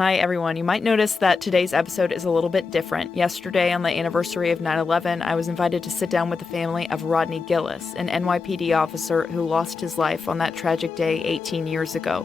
Hi, everyone. You might notice that today's episode is a little bit different. Yesterday, on the anniversary of 9/11, I was invited to sit down with the family of Rodney Gillis, an NYPD officer who lost his life on that tragic day 18 years ago.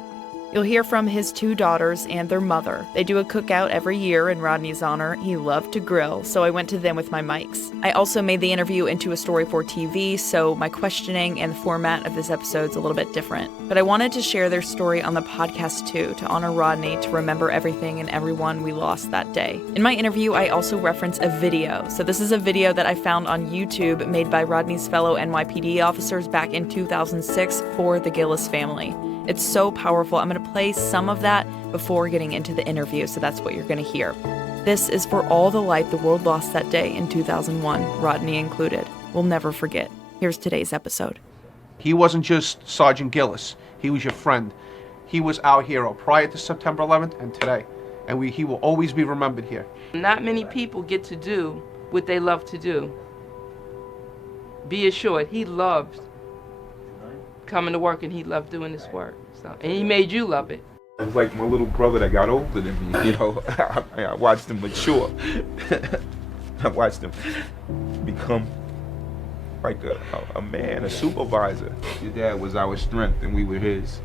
You'll hear from his two daughters and their mother. They do a cookout every year in Rodney's honor. He loved to grill, so I went to them with my mics. I also made the interview into a story for TV, so my questioning and the format of this episode's a little bit different. But I wanted to share their story on the podcast too, to honor Rodney, to remember everything and everyone we lost that day. In my interview, I also reference a video. So this is a video that I found on YouTube made by Rodney's fellow NYPD officers back in 2006 for the Gillis family. It's so powerful. I'm going to play some of that before getting into the interview, so that's what you're going to hear. This is for all the life the world lost that day in 2001, Rodney included. We'll never forget. Here's today's episode. He wasn't just Sergeant Gillis. He was your friend. He was our hero prior to September 11th and today. And he will always be remembered here. Not many people get to do what they love to do. Be assured, he loved coming to work and he loved doing this work. So, and he made you love it. It was like my little brother that got older than me, you know. I watched him mature. I watched him become like a man, a supervisor. Your dad was our strength and we were his.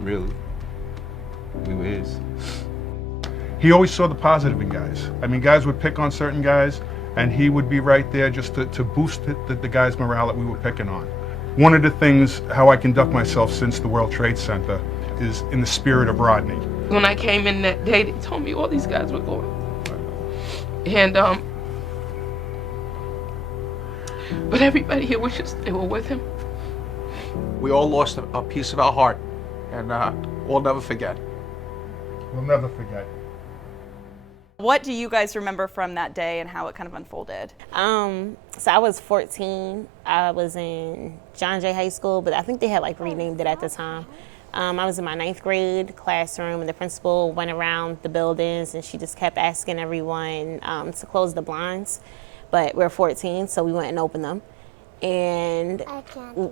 Really. We were his. He always saw the positive in guys. I mean, guys would pick on certain guys and he would be right there just to boost the guys' morale that we were picking on. One of the things, how I conduct myself since the World Trade Center, is in the spirit of Rodney. When I came in that day, they told me all these guys were going. And, but everybody here wishes they were with him. We all lost a piece of our heart, and we'll never forget. We'll never forget. What do you guys remember from that day and how it kind of unfolded? So I was 14. I was in John Jay High School, but I think they had like renamed it at the time. I was in my 9th grade classroom and the principal went around the buildings and she just kept asking everyone to close the blinds. But we're 14, so we went and opened them. And I can't do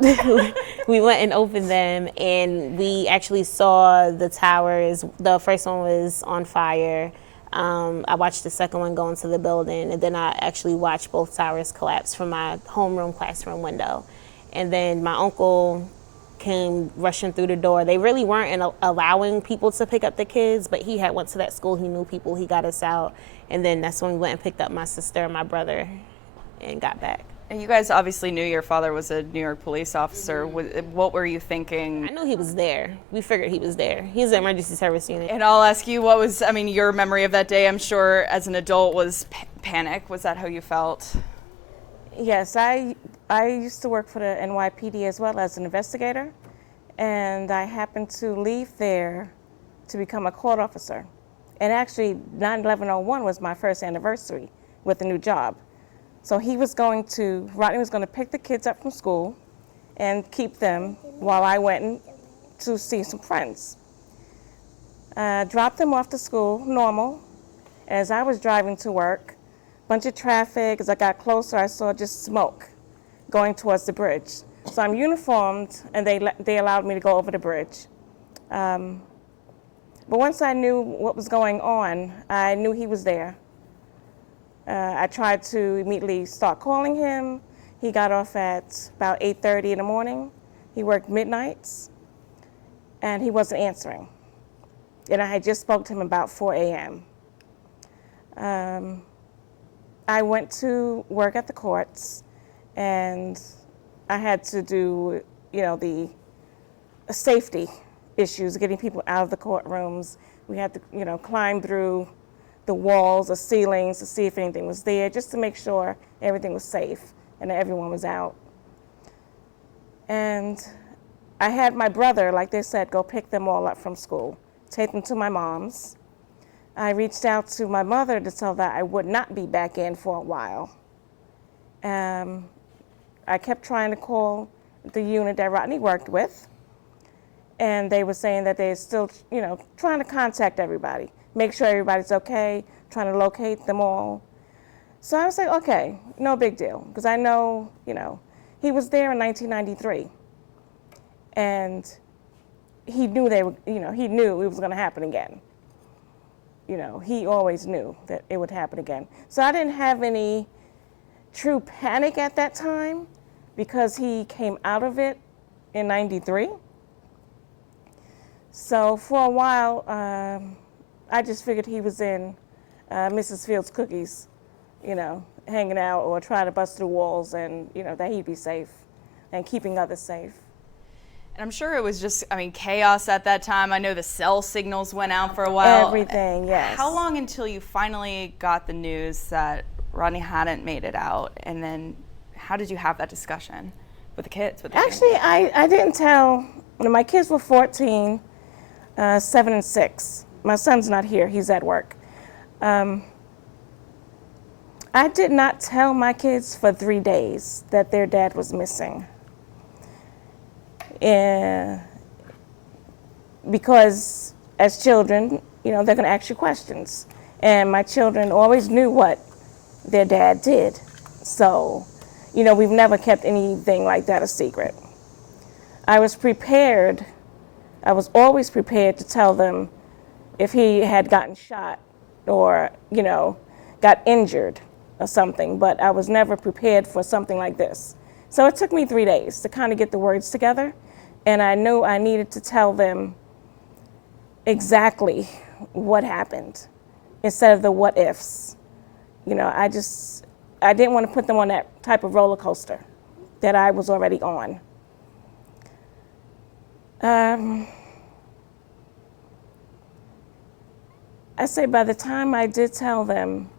this. we went and opened them and we actually saw the towers. The first one was on fire. I watched the second one go into the building, and then I actually watched both towers collapse from my homeroom classroom window. And then my uncle came rushing through the door. They really weren't allowing people to pick up the kids, but he had went to that school, he knew people, he got us out. And then that's when we went and picked up my sister and my brother and got back. And you guys obviously knew your father was a New York police officer. What were you thinking? I knew he was there. We figured he was there. He's an emergency service unit. And I'll ask you, what was, your memory of that day, I'm sure, as an adult, was panic. Was that how you felt? Yes, I used to work for the NYPD as well as an investigator, and I happened to leave there to become a court officer. And actually, 9/11/01 was my first anniversary with the new job. So Rodney was going to pick the kids up from school and keep them while I went to see some friends. Dropped them off to school, normal. As I was driving to work, bunch of traffic. As I got closer, I saw just smoke going towards the bridge. So I'm uniformed, and they allowed me to go over the bridge. But once I knew what was going on, I knew he was there. I tried to immediately start calling him. He got off at about 8:30 in the morning. He worked midnights, and he wasn't answering. And I had just spoke to him about 4 a.m. I went to work at the courts, and I had to do, the safety issues, getting people out of the courtrooms. We had to, climb through the walls, the ceilings to see if anything was there, just to make sure everything was safe and that everyone was out. And I had my brother, like they said, go pick them all up from school, take them to my mom's. I reached out to my mother to tell that I would not be back in for a while. I kept trying to call the unit that Rodney worked with, and they were saying that they're still, trying to contact everybody, make sure everybody's okay, trying to locate them all. So I was like, okay, no big deal, because I know, he was there in 1993, and he knew he knew it was going to happen again. you know, he always knew that it would happen again. So I didn't have any true panic at that time because he came out of it in '93. So for a while, I just figured he was in Mrs. Fields' cookies, you know, hanging out or trying to bust through walls, and, you know, that he'd be safe and keeping others safe. And I'm sure it was just, I mean, chaos at that time. I know the cell signals went out for a while. Everything, yes. How long until you finally got the news that Rodney hadn't made it out? And then how did you have that discussion with the kids? With the Actually, I didn't tell, when my kids were 14, 7 and 6. My son's not here, he's at work. I did not tell my kids for 3 days that their dad was missing. Because as children, you know, they're going to ask you questions. And my children always knew what their dad did. So, you know, we've never kept anything like that a secret. I was prepared, I was always prepared to tell them if he had gotten shot or, you know, got injured or something, but I was never prepared for something like this. So it took me 3 days to kind of get the words together, and I knew I needed to tell them exactly what happened instead of the what ifs. You know, I didn't want to put them on that type of roller coaster that I was already on. I say by the time I did tell them,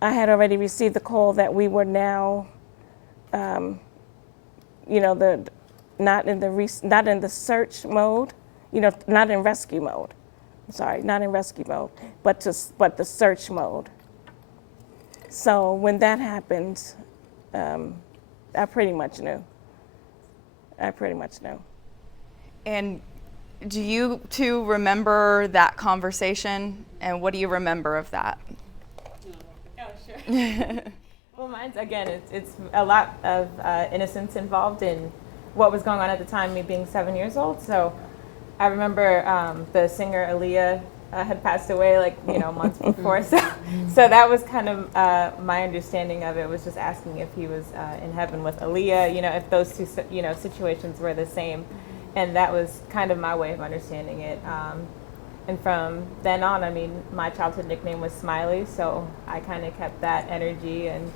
I had already received the call that we were now, you know, not in the search mode, you know, not in rescue mode. Sorry, not in rescue mode, but the search mode. So when that happened, I pretty much knew. And do you two remember that conversation? And what do you remember of that? Oh, sure. Well, mine's, again, it's a lot of innocence involved in what was going on at the time, me being 7 years old. So I remember the singer Aaliyah had passed away, like, you know, months before. So that was kind of my understanding of it, was just asking if he was in heaven with Aaliyah, you know, if those two, you know, situations were the same. And that was kind of my way of understanding it. And from then on, I mean, my childhood nickname was Smiley, so I kind of kept that energy and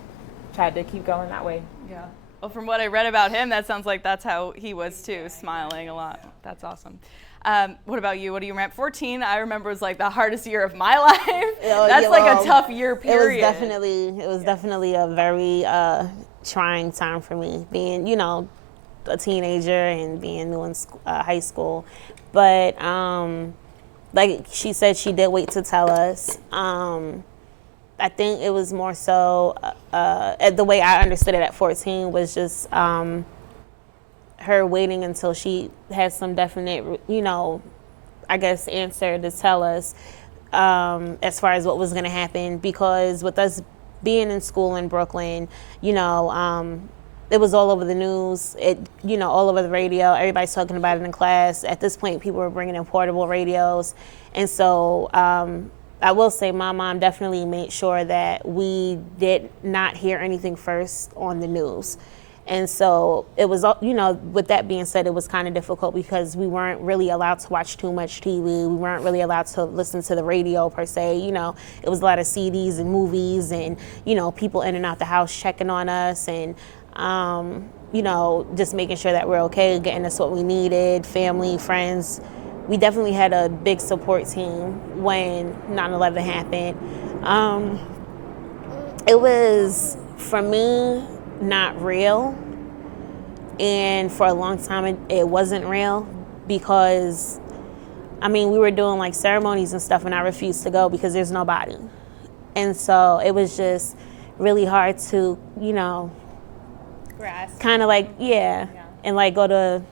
tried to keep going that way. Yeah. Well, from what I read about him, that sounds like that's how he was too, smiling a lot. That's awesome. What about you? What do you remember? 14, I remember, was like the hardest year of my life. That's like a tough year period. It was definitely a very trying time for me, being, you know, a teenager and being new in high school. But like she said, she did wait to tell us. I think it was more so, the way I understood it at 14 was just her waiting until she had some definite, you know, I guess, answer to tell us as far as what was going to happen. Because with us being in school in Brooklyn, you know, it was all over the news, you know, all over the radio. Everybody's talking about it in class. At this point, people were bringing in portable radios. And so I will say my mom definitely made sure that we did not hear anything first on the news. And so it was, you know, with that being said, it was kind of difficult because we weren't really allowed to watch too much TV. We weren't really allowed to listen to the radio per se. You know, it was a lot of CDs and movies and, you know, people in and out the house checking on us and, you know, just making sure that we're okay, getting us what we needed, family, friends. We definitely had a big support team when 9/11 happened. It was, for me, not real, and for a long time it wasn't real because, I mean, we were doing like ceremonies and stuff and I refused to go because there's no body. And so it was just really hard to, you know, kind of like, yeah, and like go to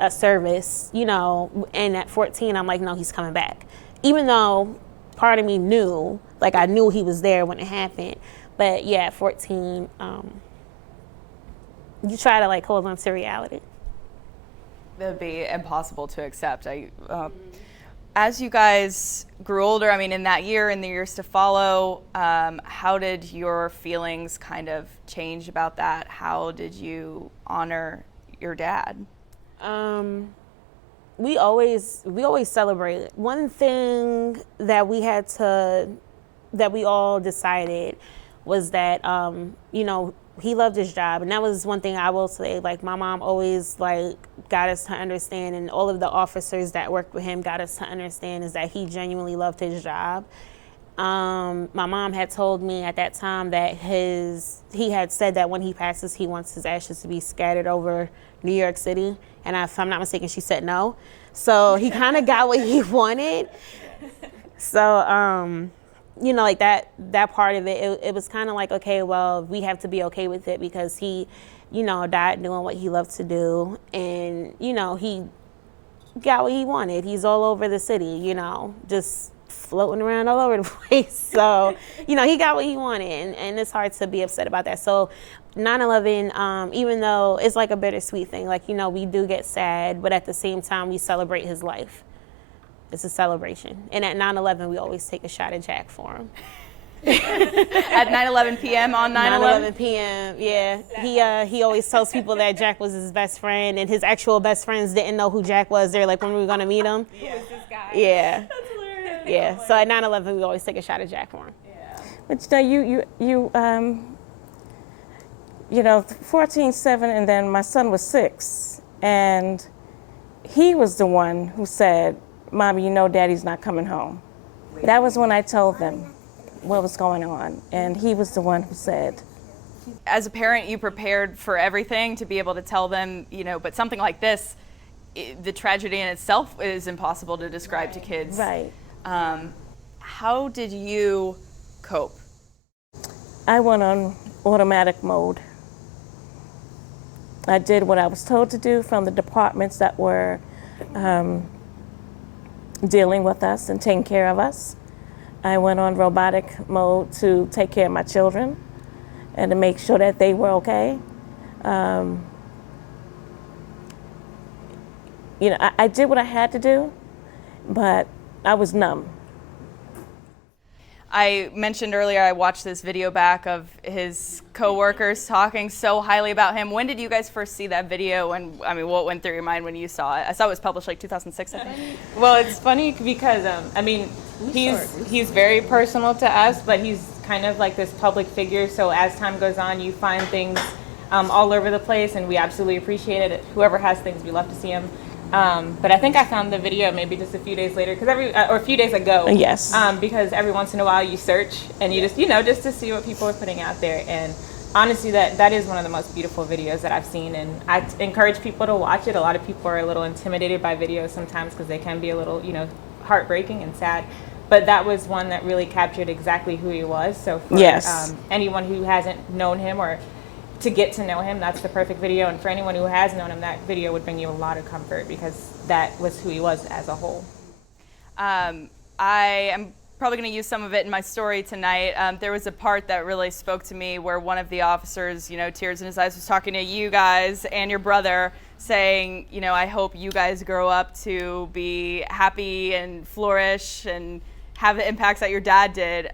a service, you know, and at 14 I'm like, no, he's coming back. Even though part of me knew, like I knew he was there when it happened, but yeah, at 14, you try to like hold on to reality. That'd be impossible to accept. As you guys grew older, I mean, in that year and the years to follow, how did your feelings kind of change about that? How did you honor your dad? We always celebrate. One thing that we all decided was that, you know, he loved his job. And that was one thing I will say, like, my mom always, like, got us to understand, and all of the officers that worked with him got us to understand, is that he genuinely loved his job. My mom had told me at that time that he had said that when he passes, he wants his ashes to be scattered over New York City. And if I'm not mistaken, she said no. So he kind of got what he wanted. So, you know, like that part of it was kind of like, okay, well, we have to be okay with it, because he, you know, died doing what he loved to do. And, you know, he got what he wanted. He's all over the city, you know, just floating around all over the place. So, you know, he got what he wanted, and it's hard to be upset about that. So 9/11, even though it's like a bittersweet thing, like, you know, we do get sad, but at the same time, we celebrate his life. It's a celebration. And at 9/11, we always take a shot of Jack for him. At 9:11 p.m. on 9/11? 9/11 p.m., yeah. He always tells people that Jack was his best friend, and his actual best friends didn't know who Jack was. They're like, when were we going to meet him? Who is this guy? Yeah. That's hilarious. Yeah, so at 9/11, we always take a shot of Jack for him. Yeah. But you know, 14, 7, and then my son was 6, and he was the one who said, "Mommy, you know Daddy's not coming home." That was when I told them what was going on, and he was the one who said. As a parent, you prepared for everything to be able to tell them, you know, but something like this, the tragedy in itself is impossible to describe to kids. Right. How did you cope? I went on automatic mode. I did what I was told to do from the departments that were dealing with us and taking care of us. I went on robotic mode to take care of my children and to make sure that they were okay. You know, I did what I had to do, but I was numb. I mentioned earlier I watched this video back of his coworkers talking so highly about him. When did you guys first see that video, and I mean, what went through your mind when you saw it? I saw it was published like 2006, I think. Well, it's funny because I mean, he's very personal to us, but he's kind of like this public figure. So as time goes on, you find things all over the place, and we absolutely appreciate it. Whoever has things, we love to see them. But I think I found the video maybe just a few days later, or a few days ago. Yes. Because every once in a while you search and you just, you know, just to see what people are putting out there. And honestly, that is one of the most beautiful videos that I've seen. And I encourage people to watch it. A lot of people are a little intimidated by videos sometimes because they can be a little, you know, heartbreaking and sad. But that was one that really captured exactly who he was. So for Yes. Anyone who hasn't known him or to get to know him, that's the perfect video. And for anyone who has known him, that video would bring you a lot of comfort because that was who he was as a whole. I am probably going to use some of it in my story tonight. There was a part that really spoke to me where one of the officers, you know, tears in his eyes, was talking to you guys and your brother, saying, you know, I hope you guys grow up to be happy and flourish and have the impacts that your dad did.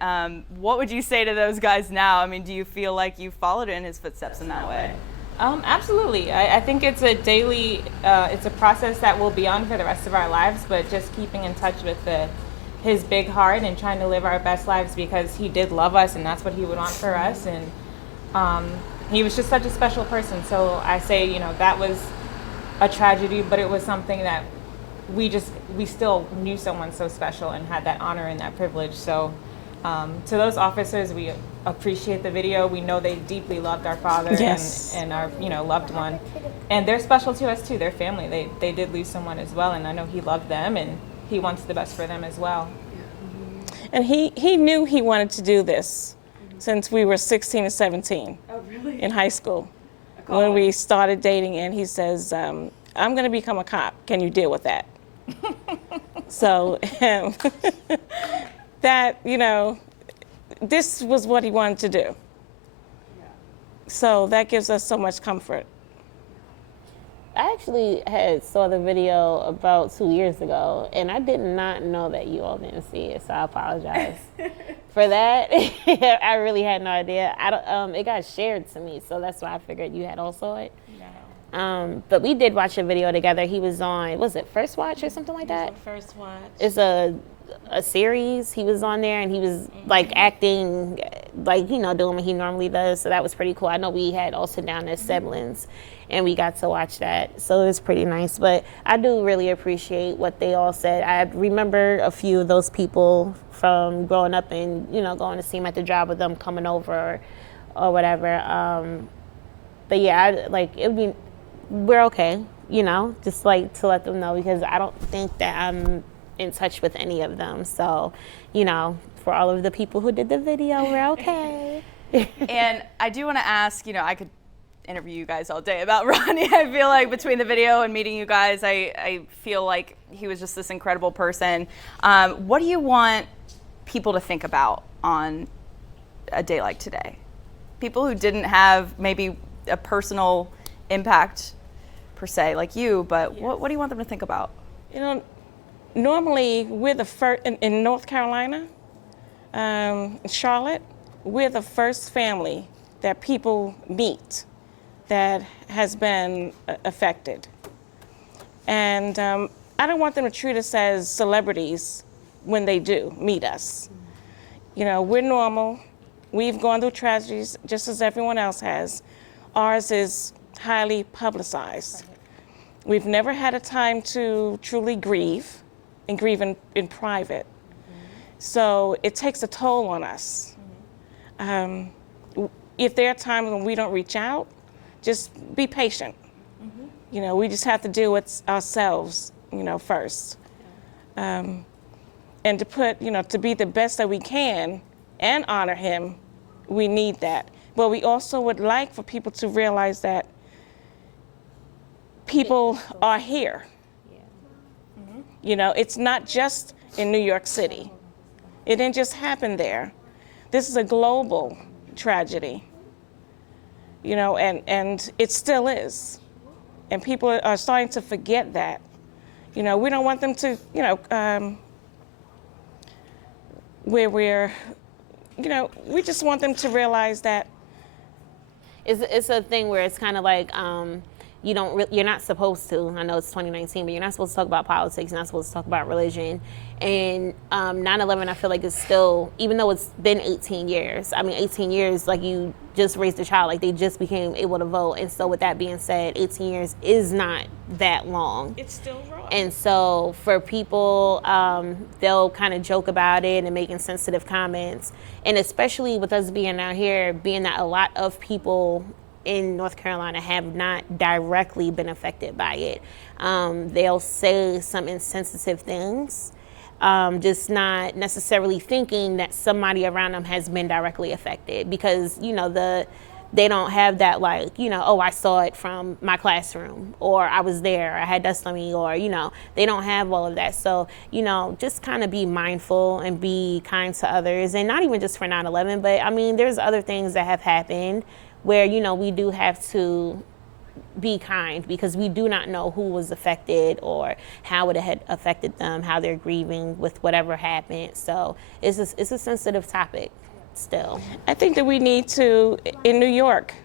What would you say to those guys now? I mean, do you feel like you followed in his footsteps in that way? Absolutely. I think it's a daily, it's a process that we'll be on for the rest of our lives, but just keeping in touch with his big heart and trying to live our best lives, because he did love us and that's what he would want for us. And he was just such a special person. So I say, you know, that was a tragedy, but it was something that we still knew someone so special and had that honor and that privilege. So to those officers, we appreciate the video. We know they deeply loved our father. Yes. and our, you know, loved one. And they're special to us too, their family. They did lose someone as well, and I know he loved them and he wants the best for them as well. And he knew he wanted to do this since we were 16 and 17 in high school. When we started dating, and he says, I'm going to become a cop. Can you deal with that? So that, you know, this was what he wanted to do. So that gives us so much comfort. I actually saw the video about 2 years ago, and I did not know that you all didn't see it, so I apologize for that. I really had no idea. It got shared to me, so that's why I figured you had all saw it. No. But we did watch a video together. He was on, was it First Watch or something like that? First Watch. It's a series. He was on there, and he was like acting, like, you know, doing what he normally does. So that was pretty cool. I know we had all sit down as siblings, and we got to watch that. So it was pretty nice. But I do really appreciate what they all said. I remember a few of those people from growing up and, you know, going to see them at the job with them coming over or whatever. But yeah, we're okay, you know, just like to let them know, because I don't think that I'm in touch with any of them. So, you know, for all of the people who did the video, we're okay. And I do want to ask, you know, I could interview you guys all day about Rodney. I feel like between the video and meeting you guys, I feel like he was just this incredible person. What do you want people to think about on a day like today? People who didn't have maybe a personal impact per se like you, but yes. What do you want them to think about? You know, normally we're the first in North Carolina, Charlotte, we're the first family that people meet that has been affected. And I don't want them to treat us as celebrities when they do meet us. You know, we're normal. We've gone through tragedies just as everyone else has. Ours is highly publicized. We've never had a time to truly grieve and grieve in private. So it takes a toll on us. If there are times when we don't reach out, just be patient. You know, we just have to deal with ourselves, you know, first. And to put, you know, to be the best that we can and honor him, we need that. But we also would like for people to realize that people are here. You know, it's not just in New York City. It didn't just happen there. This is a global tragedy. You know, and it still is. And people are starting to forget that. You know, we don't want them to, you know, where we're, you know, we just want them to realize that. It's a thing where it's kind of like, you're not supposed to, I know it's 2019, but you're not supposed to talk about politics, you're not supposed to talk about religion. And 9/11, I feel like it's still, even though it's been 18 years, I mean, 18 years, like you just raised a child, like they just became able to vote. And so with that being said, 18 years is not that long. It's still wrong. And so for people, they'll kind of joke about it and making sensitive comments. And especially with us being out here, being that a lot of people in North Carolina have not directly been affected by it. They'll say some insensitive things, just not necessarily thinking that somebody around them has been directly affected, because, you know, they don't have that, like, you know, oh, I saw it from my classroom, or I was there, I had dust on me, or, you know, they don't have all of that. So, you know, just kind of be mindful and be kind to others, and not even just for 9/11, but I mean, there's other things that have happened where, you know, we do have to be kind, because we do not know who was affected or how it had affected them, how they're grieving with whatever happened. So it's a sensitive topic still. I think that we need to, in New York,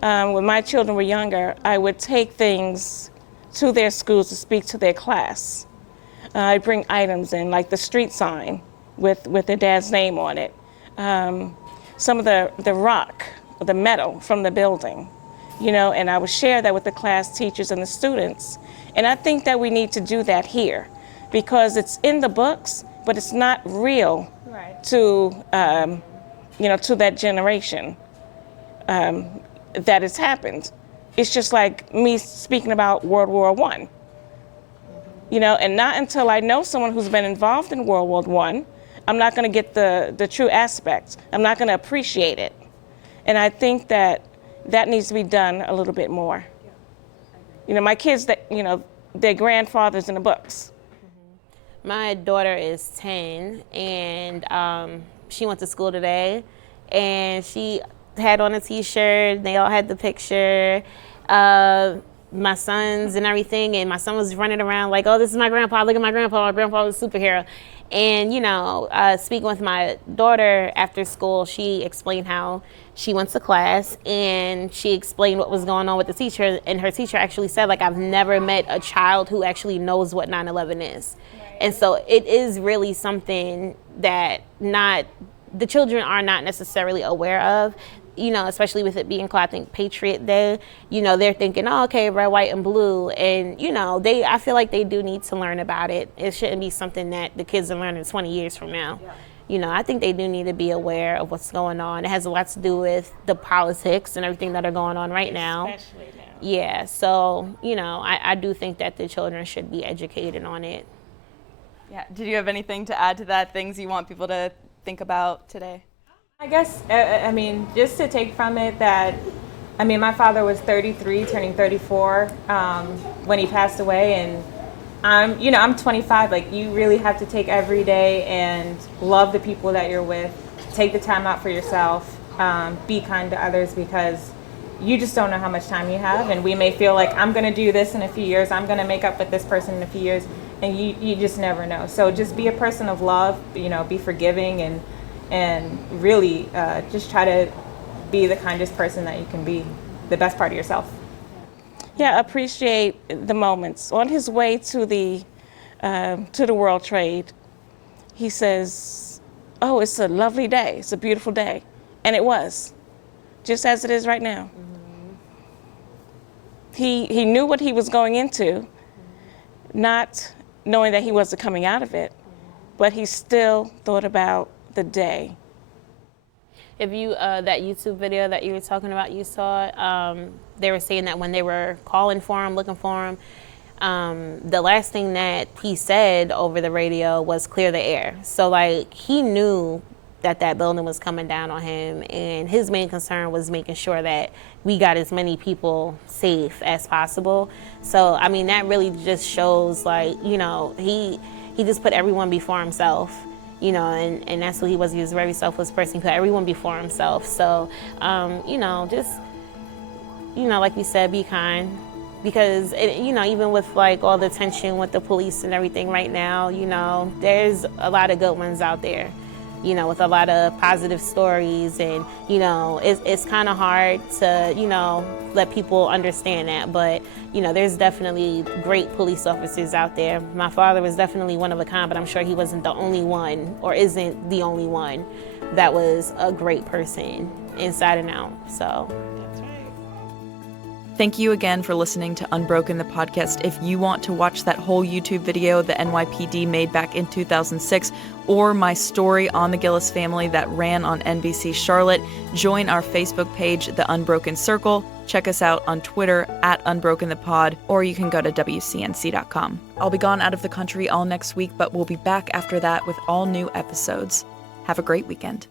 when my children were younger, I would take things to their schools to speak to their class. I bring items in, like the street sign with their dad's name on it. Some of the rock, the metal from the building, you know, and I would share that with the class teachers and the students. And I think that we need to do that here, because it's in the books, but it's not real to, you know, to that generation that it's happened. It's just like me speaking about World War I, you know, and not until I know someone who's been involved in World War I, I'm not going to get the true aspect. I'm not going to appreciate it. And I think that needs to be done a little bit more. You know, my kids, you know, their grandfathers in the books. My daughter is 10, and she went to school today, and she had on a t-shirt. They all had the picture. my sons and everything, and my son was running around like, oh, this is my grandpa, look at my grandpa was a superhero. And, speaking with my daughter after school, she explained how she went to class and she explained what was going on with the teacher, and her teacher actually said, like, I've never met a child who actually knows what 9/11 is. Right. And so it is really something that the children are not necessarily aware of. Especially with it being called, I think, Patriot Day, they're thinking, oh, okay, red, white, and blue. And, I feel like they do need to learn about it. It shouldn't be something that the kids are learning 20 years from now. Yeah. I think they do need to be aware of what's going on. It has a lot to do with the politics and everything that are going on right now. Especially now. Yeah, so, I do think that the children should be educated on it. Yeah, did you have anything to add to that, things you want people to think about today? I guess, just to take from it that, my father was 33, turning 34 when he passed away, and I'm 25. Like, you really have to take every day and love the people that you're with. Take the time out for yourself. Be kind to others, because you just don't know how much time you have, and we may feel like, I'm going to do this in a few years, I'm going to make up with this person in a few years, and you just never know. So just be a person of love, be forgiving, and really just try to be the kindest person that you can be, the best part of yourself. Yeah, appreciate the moments. On his way to the World Trade, he says, oh, it's a lovely day, it's a beautiful day. And it was, just as it is right now. Mm-hmm. He knew what he was going into, not knowing that he wasn't coming out of it, but he still thought about the day. If you, that YouTube video that you were talking about, you saw, they were saying that when they were calling for him, looking for him, the last thing that he said over the radio was clear the air. So, like, he knew that building was coming down on him, and his main concern was making sure that we got as many people safe as possible. So, that really just shows, like, he just put everyone before himself. And that's who he was. He was a very selfless person. He put everyone before himself. So, just, like we said, be kind. Because, even with, like, all the tension with the police and everything right now, there's a lot of good ones out there, with a lot of positive stories. And, it's kind of hard to, let people understand that. But, there's definitely great police officers out there. My father was definitely one of a kind, but I'm sure he wasn't the only one, or isn't the only one, that was a great person inside and out. So. Thank you again for listening to Unbroken, the podcast. If you want to watch that whole YouTube video the NYPD made back in 2006, or my story on the Gillis family that ran on NBC Charlotte, join our Facebook page, The Unbroken Circle. Check us out on Twitter @UnbrokenThePod, or you can go to WCNC.com. I'll be gone out of the country all next week, but we'll be back after that with all new episodes. Have a great weekend.